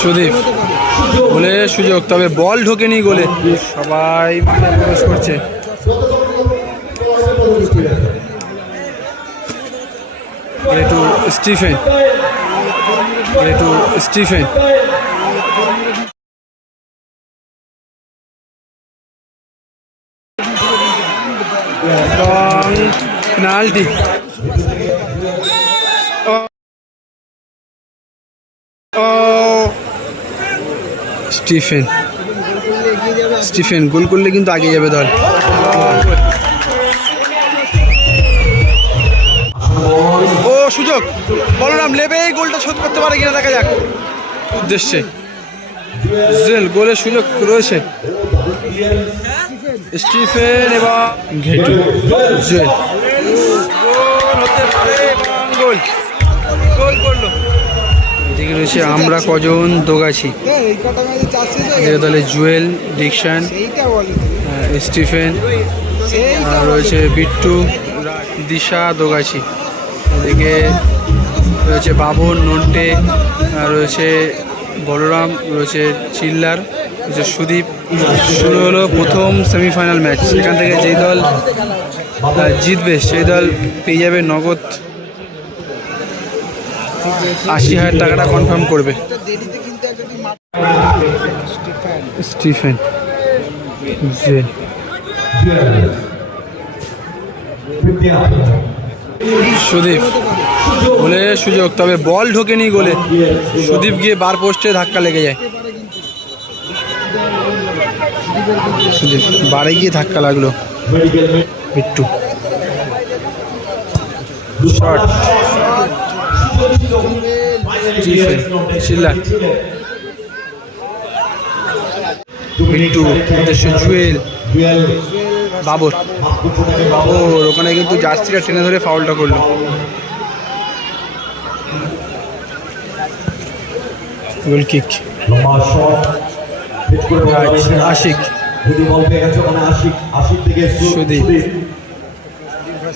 সুদীপ গোলে সুযোগ, তবে বল ঢোকেনি গোলে। সবাই মাঠে প্রবেশ করছে। To Stephen Stephen. Penalty. Stephen. Stephen, goal করলে কিন্তু আগে যাবে দল ও, সুযোগ। বলরাম লেবে এই গোলটা শোধ করতে পারে কিনা দেখা যাক। উদ্দেশ্যে। জেল গোলের সুযোগ রয়েছে। স্টিফেন এবং ঘেটু জেল গোল হতে পারে গোল। গোল করল। এদিকে রয়েছে আমরা কজন, দোগাছি। তাহলে জুয়েল, ডিকশন স্টিফেন, আর রয়েছে বিট্টু দিশা, দোগাছি। এদিকে রয়েছে বাবন, নন্টে, আর রয়েছে বলরাম, রয়েছে চিল্লার, রয়েছে সুদীপ। শুরু হলো প্রথম সেমিফাইনাল ম্যাচ সেখান থেকে যেই দল জিতবে, সেই দল পেয়ে যাবে নগদ আশি হাজার টাকাটা কনফার্ম করবে। একটা একটা স্টিফেন সুদীপ গোলে সুযোগ তবে বল ঢোকেনি গোলে। সুদীপ গিয়ে বার পোস্টে ধাক্কা লেগে যায়। সুদীপ বারে গিয়ে ধাক্কা লাগল। বিট্টু। শট। বিট্টু উদ্দেশ্য জুয়েল বাবর বাবর ওখানে কিন্তু জার্সিটা টেনে ধরে ফাউলটা করল গোল কিক। আশিক সুদীপ। সুদীপ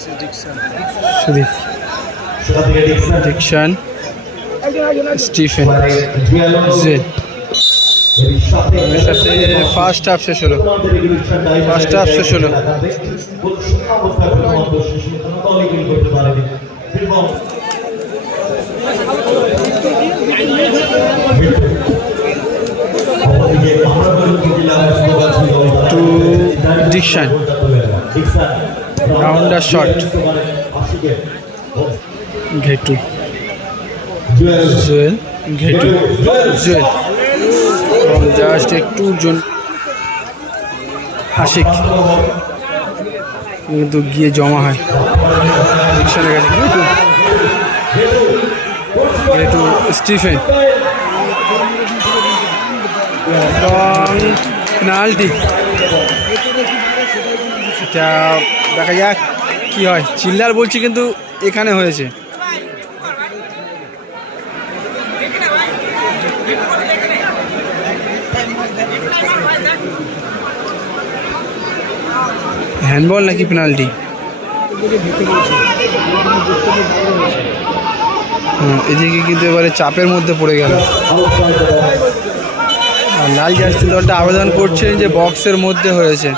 সুদীপ সেটা থেকে ডিকসন ডিকশন স্টিফেন সাথে ফার্স্ট হাফ শেষ হলো। First half শেষ হলো। To Dixon rounder shot Ghetu. Jewel Ghetu. Jewel. এবং জাস্ট একটু জন আশিক। কিন্তু গিয়ে জমা হয়। ডিকশনের কাছে। ঘেটু। ঘেটু, স্টিফেন। পেনাল্টি। এটা দেখা যাক কি হয়। চিল্লার বলছি কিন্তু এখানে হয়েছে। হ্যান্ডবল নাকি পেনাল্টি? এদিকে কিন্তু এবারে চাপের মধ্যে পড়ে গেল। লাল জার্সি দলটা আবেদন করছেন যে বক্সের মধ্যে হয়েছে।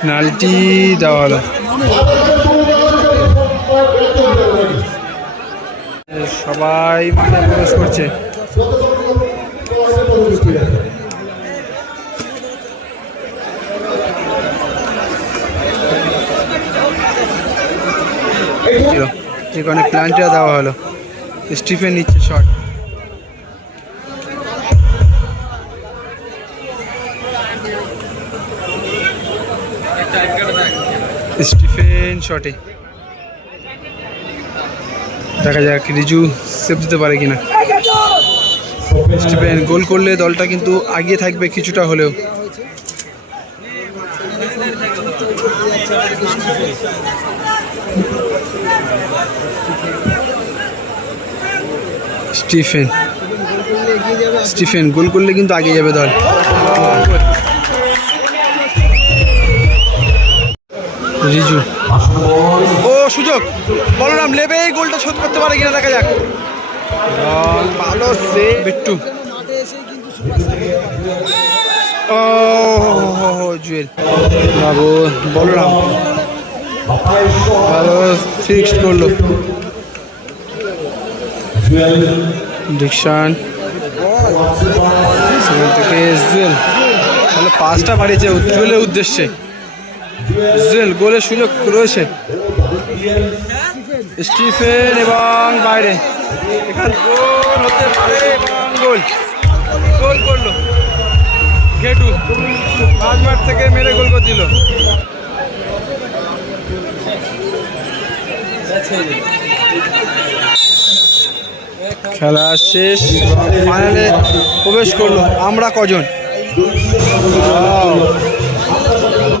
পেনাল্টি দেওয়া হলো। সবাই মাঠে প্রবেশ করছে। যেখানে প্ল্যানটা দেওয়া হলো স্টিফেন নিচ্ছে শট স্টিফেন শটে দেখা যাক রিজু সেভ দিতে পারে কিনা। স্টিফেন গোল করলে দলটা কিন্তু আগিয়ে থাকবে কিছুটা হলেও। স্টিফেন স্টিফেন গোল করলে কিন্তু আগে যাবে দল। রিজু সুযোগ। বলরাম লেবে এই গোলটা শোধ করতে পারে কিনা দেখা যাক। ভালো সে বিট্টু। ও জুয়েল। বাবু। বলরাম। ভালো ফিক্সড করল। ডিকশন। সেখান থেকে জুয়েল। ভালো পাসটা বাড়িয়েছে জুয়েলের উদ্দেশ্যে। জুয়েল গোলের সুযোগ রয়েছে। স্টিফেন এবং বাইরে। এখানে গোল হতে পারে এবং গোল। গোল করল। ঘেটু পাঁচ থেকে মেরে গোল করে দিল। খেলা শেষ। ফাইনালে প্রবেশ করল। আমরা কজন!